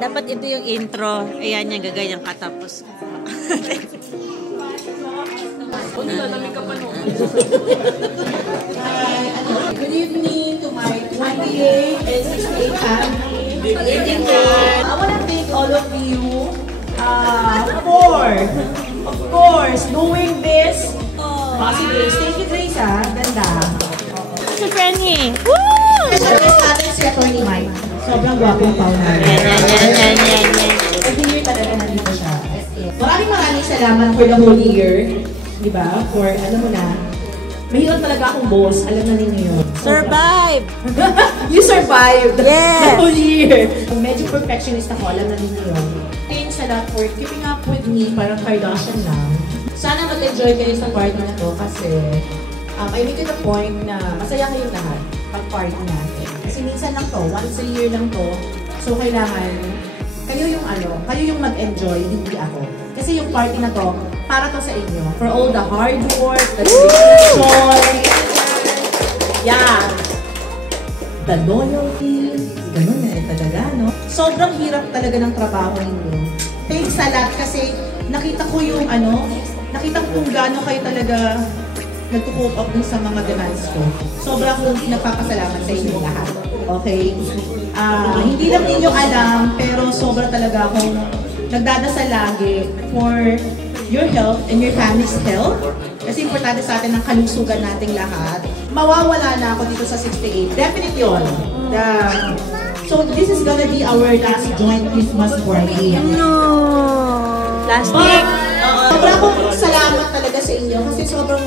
Dapat ito yung intro. Ayan yung gagayang katapos. Good evening to my 28 and 68 family. Good evening. I want to thank all of you of course, doing this. Grace. Thank you, Grace, ha? Ganda. Si Frenny. Woo! Special natin si Atty. Mike. Sobrang gwapong pao namin. Yan. Every year talaga nandito siya. Maraming salamat for the whole year. Diba? For, alam mo na, mahirap talaga akong boss. Alam na ninyo yun. Survive! You survived! Yes! The whole year! Medyo perfectionist ako. Alam na ninyo yun. Thanks a lot for keeping up with me. Parang Kardashian lang. Sana mag-enjoy kayo sa party na to kasi I make it a point na masaya kayong lahat pag party natin. Kasi minsan lang to, once a year lang to. So kailangan kayo yung mag-enjoy, hindi ako. Kasi yung party na to, para to sa inyo. For all the hard work, the dedication, the loyalty, ganun na talaga, no? Sobrang hirap talaga ng trabaho ninyo. Thanks a lot kasi nakita ko yung nakita ko kung gaano kayo talaga nagko-cope up dun sa mga demands ko. Sobrang nagpapasalamat sa inyo lahat. Okay? Hindi lang ninyo alam, pero sobra talaga akong nagdadasal lagi for your health and your family's health. Kasi importante sa atin ang kalusugan nating lahat. Mawawala na ako dito sa 68. Definite yun. So this is gonna be our last joint Christmas party. No! Plastic! Sobrang akong salamat talaga sa inyo kasi sobrang,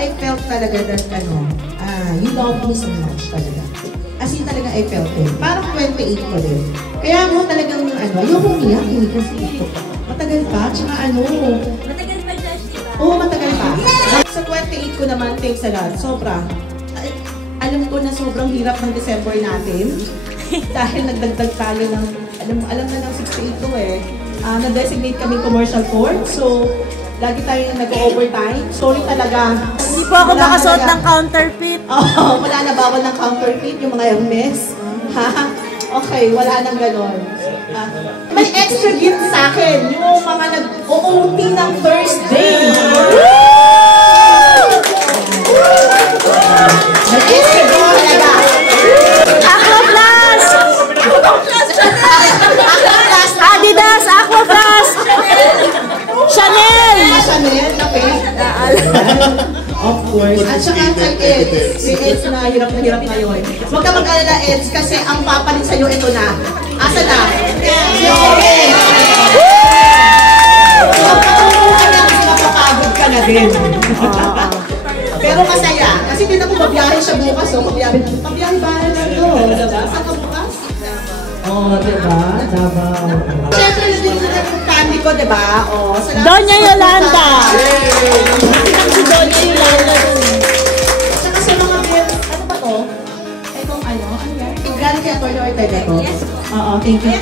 I felt talaga that, you love me so much talaga. As in talaga I felt it. Parang 28 ko din. Kaya ako talagang, ayokong umiyak kasi matagal pa, tsaka Matagal pa, Josh, diba? Oo, matagal pa. Sa 28 ko naman, thanks a lot. Sobra. Alam ko na sobrang hirap ng December natin. Dahil nagdagdag tayo ng, alam na ng 68 to eh. Na-designate kami commercial court. So, lagi tayo nag-overtime. Sorry talaga. Hindi po ako makasuot ng counterfeit. Oo, wala na bawal ng counterfeit, yung mga mess. Okay, wala nang ganon. May extra gift sa akin, yung mga nag-OOT ng Thursday. May extra gift talaga. Aquaflash! Adidas! Aquaflash! Chanel! Chanel, okay. Of course. At saka kay Eds. Si Eds na hirap ngayon. Huwag ka mag-alala, Eds, kasi ang papalit sa'yo ito na. Asa na? Eds! Napapagod ka na din. Pero masaya. Kasi din ako mabiyahe siya bukas. Mabiyahe bahay na ito. Saan ka bukas? Diba? Davao. Siyempre, nandito na yung family ko, diba? Doña Yolanda! Si Doña Yolanda dun. Saka sa mga bills, ano ba to? Itong ano yan? Galing kay Atty. Ortega to? Yes. Oo, thank you.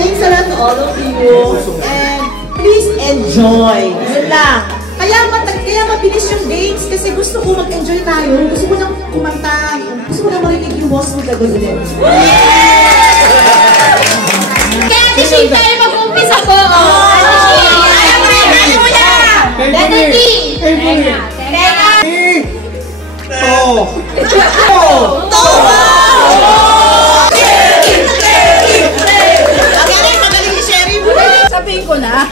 Thanks a lot to all of you. And please enjoy. Yun lang. Kaya mabilis yung games kasi gusto ko mag-enjoy tayo. Gusto ko nang kumanta. Gusto ko nang marinig yung boss mo gagawin din. Kaya Tishing tayo mag-umpisa po. Letter T. Sabihin ko na.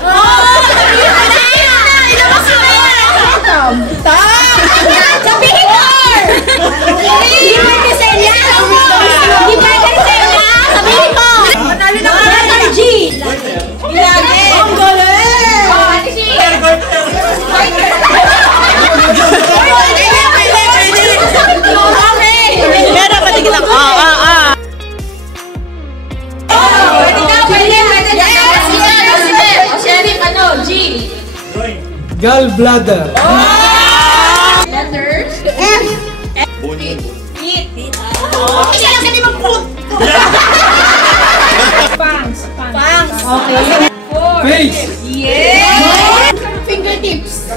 Sabihin ko! Hindi mo Gisela! Hindi ba Gisela? Sabihin ko! Letter G! Ilagi! Ang galing! Pero patigil ako. Sheriff, G? Gallbladder. Letters? F. Feet. Kasi lang sabi mag-foot. Fangs. Okay. Face. Yeah! Fingertips.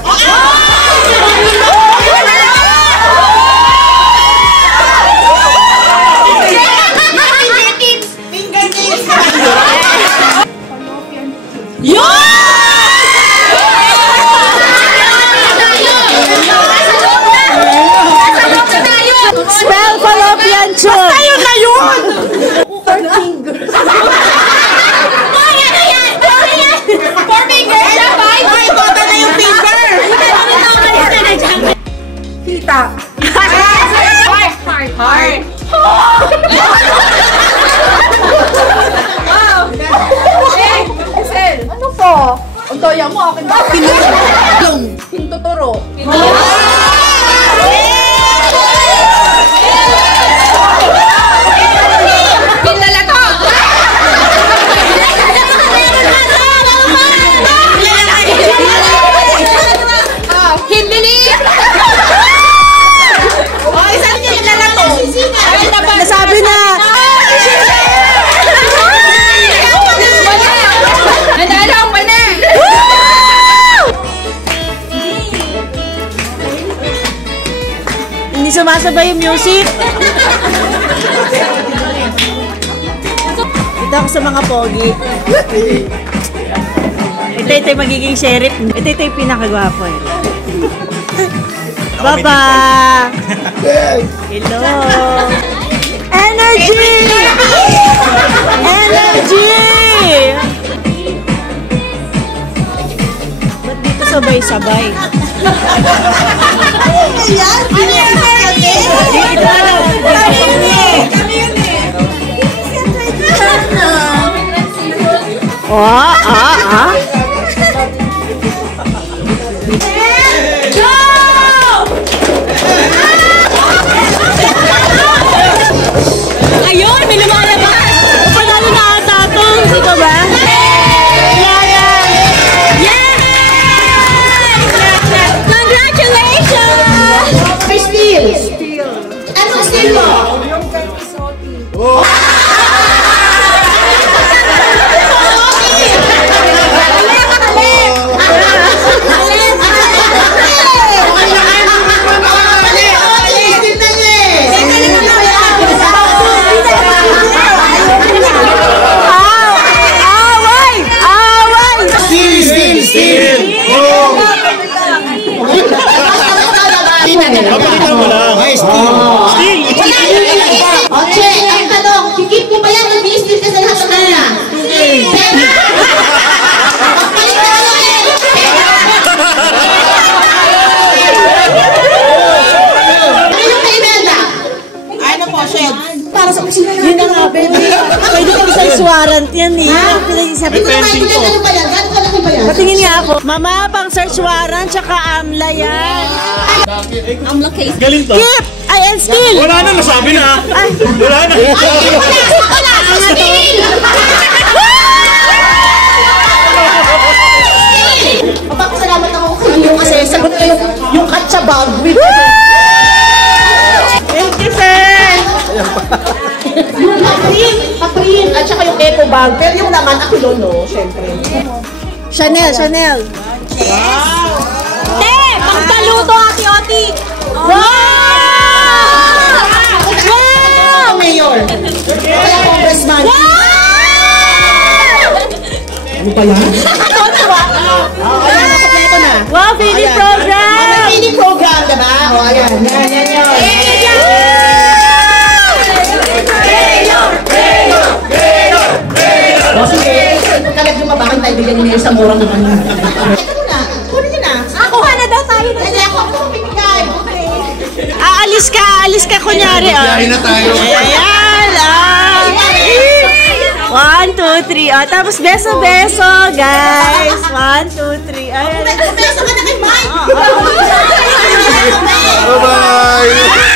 Ano po? Ang toya mo, akin ba? Hintuturo. Pinlalato! Hindilit! Oh, isang pinlalato! Nasabi na. Nadalaw pa na! Hindi sumasabay yung music. Dito ako sa mga pogi. Ito yung magiging sheriff. Ito yung pinakagwapo eh. Baba! Hello! Energy! Energy! Ba't dito sabay-sabay? Dito lang. Ayun, may lumalabas! Panalo na ata ito. Hindi ka ba? Congratulations! Steel! Anong steel mo? Kapalitan mo lang. Ay, Steel! Oche, ang tanong, higit mo ba yan? Nag-i-steel ka sa lahat ng kanila? Ano yung kay Imelda? Ano po, Shed? Para sa kusina natin. Yun na nga, baby. Pwede kang search warrant yan eh. Yun ang pinag-isabi ko. Ano ba yan? Gano'n ko ba yan? Patingin nga ako. Mama, pang search warrant, tsaka AMLA yan. Galing to. Kip! Ay, and skill! Wala na, nasabi na. Wala na. Mapapasalamat ako kayo kasi sagot kayo yung katsabag with Thank you, sir! yung paprint at saka yung eco bag. Pero yung laman ako doon, no? Siyempre. Chanel, Chanel. Te! Pagkaluto, ati-oti! Wow! Wow! Mayor. Kaya congressman. Ano ba yan? Ayan, nakaplito na. Wow, feeding program! Feeding program, diba? O, ayan. Yan. O, sige. Kagat yung mabakan tayo bigyan ni Mayor sa murang naman. Ito na. Kunin nyo na. Ako ka na daw tayo na. Hindi ako pipigay. Alis ka kunyari. Biyahe na tayo. Ayan, One, two, three. Tapos beso-beso, guys. One, two, three. Ayan. Beso ka na kay Mike. Bye-bye!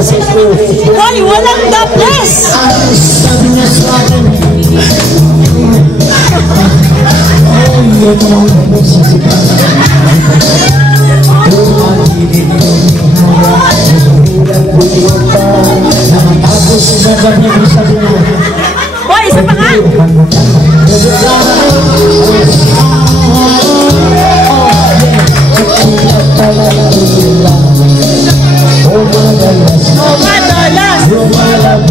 Hoy, walang daples! Hoy, isa pa nga! Madalas! Lumalabas!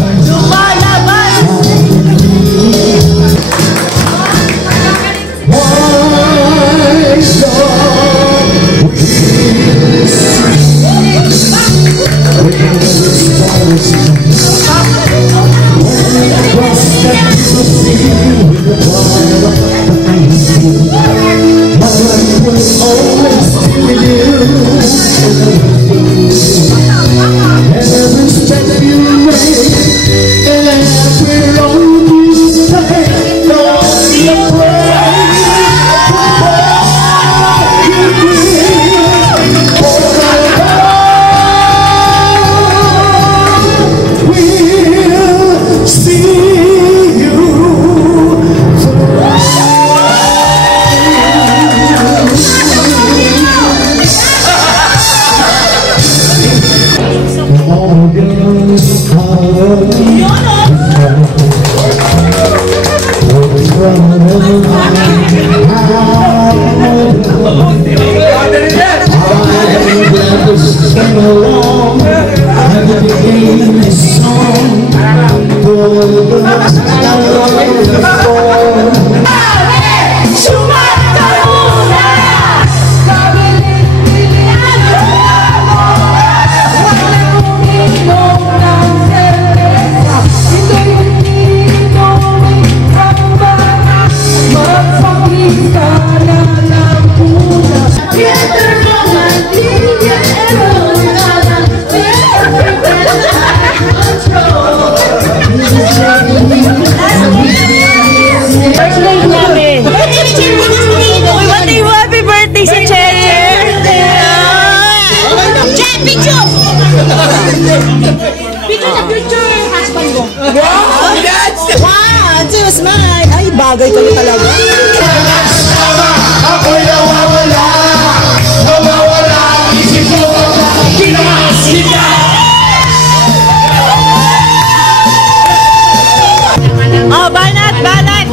Bagay kayo talaga. Ako'y nawawala, nawawala, isip ko, kinamasip ka. Oh, banat, banat!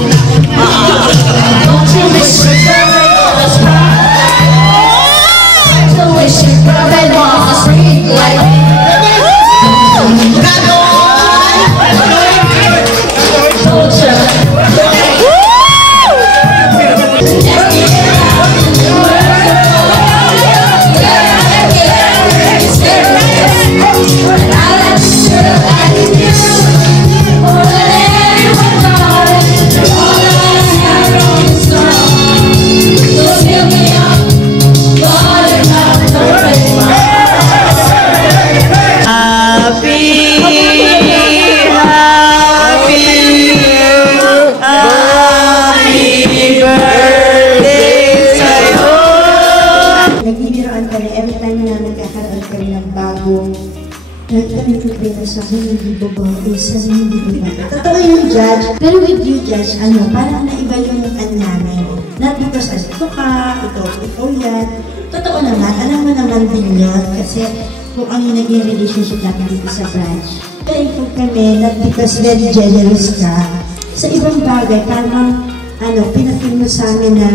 Nagkamit ko pera sa akin, hindi babae, sabi hindi babae. Totoo yung Judge, pero with you, Judge, parang naiba yung namin. Not because as ito ka, ito yan. Totoo naman, alam mo naman din yun, kasi kung ano yung naging relationship natin dito sa branch. Thankful kami, not because very generous ka. Sa ibang bagay, parang, pinafeel mo sa amin na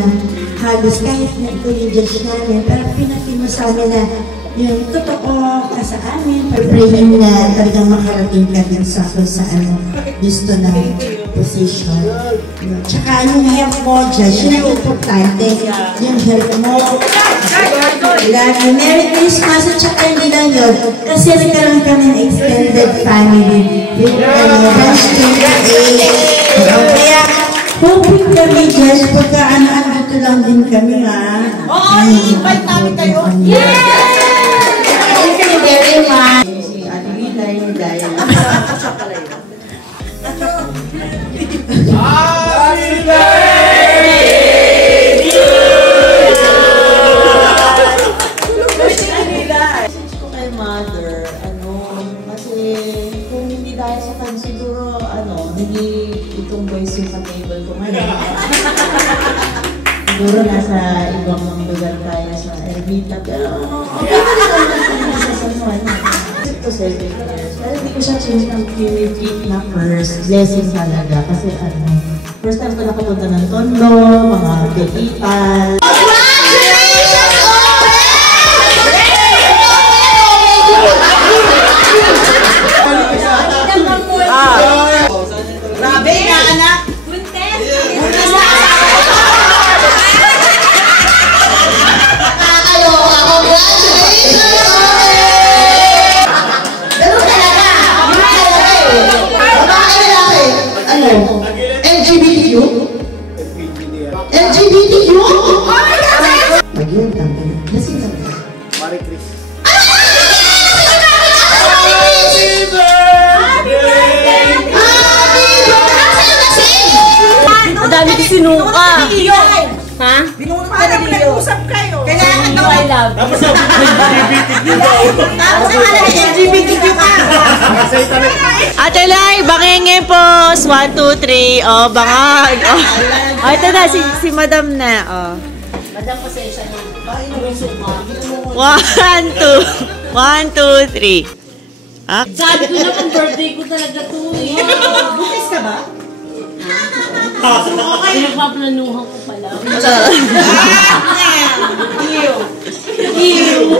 halos kahit na ito yung judge namin, pero pinafeel mo sa amin na yung totoo ka sa amin, praying na talagang makarating ka din sa gusto na position. Tsaka yung health mo, Judge, yun ang importante. Yung health mo. Lagi, Merry Christmas at tsaka hindi lang yun. Kasi nagkaroon kami ng extended family with Branch 28. Kaya, hoping kami, Judge, pagka ano-ano lang din kami, ha? Oo, i-invite namin kayo. Yay! Thank you very much. Si Ate Wila, yung dahil. Message ko kay Mother, kasi kung hindi dahil sa kanya, siguro, hindi itong voice yung ka-table ko ngayon. Siguro nasa ibang lugar tayo sa Ermita, pero okay na naman sa San Juan. 6 to 7 years. Pero hindi ko siya change ng treat na first. Blessing talaga. Kasi first time ko nakapunta ng Tondo, mga Pepitan. Grabe na, anak! LGBTQ? LGBTQ? Mag-iwan tayo. Lasing na tayo. Mari Chris. Madami ko sinuka. Ha? Parang nag-usap kayo. Kailangan daw. I love. Tapos sabi ko LGBTQ daw. Tapos naman LGBTQ ka. Masay talaga. Ate Lai, bangenge pos. 1, 2, 3. Oh, bangag. Oh, ito na, si Madam na. Oh. Madam, pasensya na. 1, 2. 1, 2, 3. Ah? Sabi ko na kung birthday ko talaga to eh. Bukis ka ba? Pinagpaplanuhan ko pala. Ew.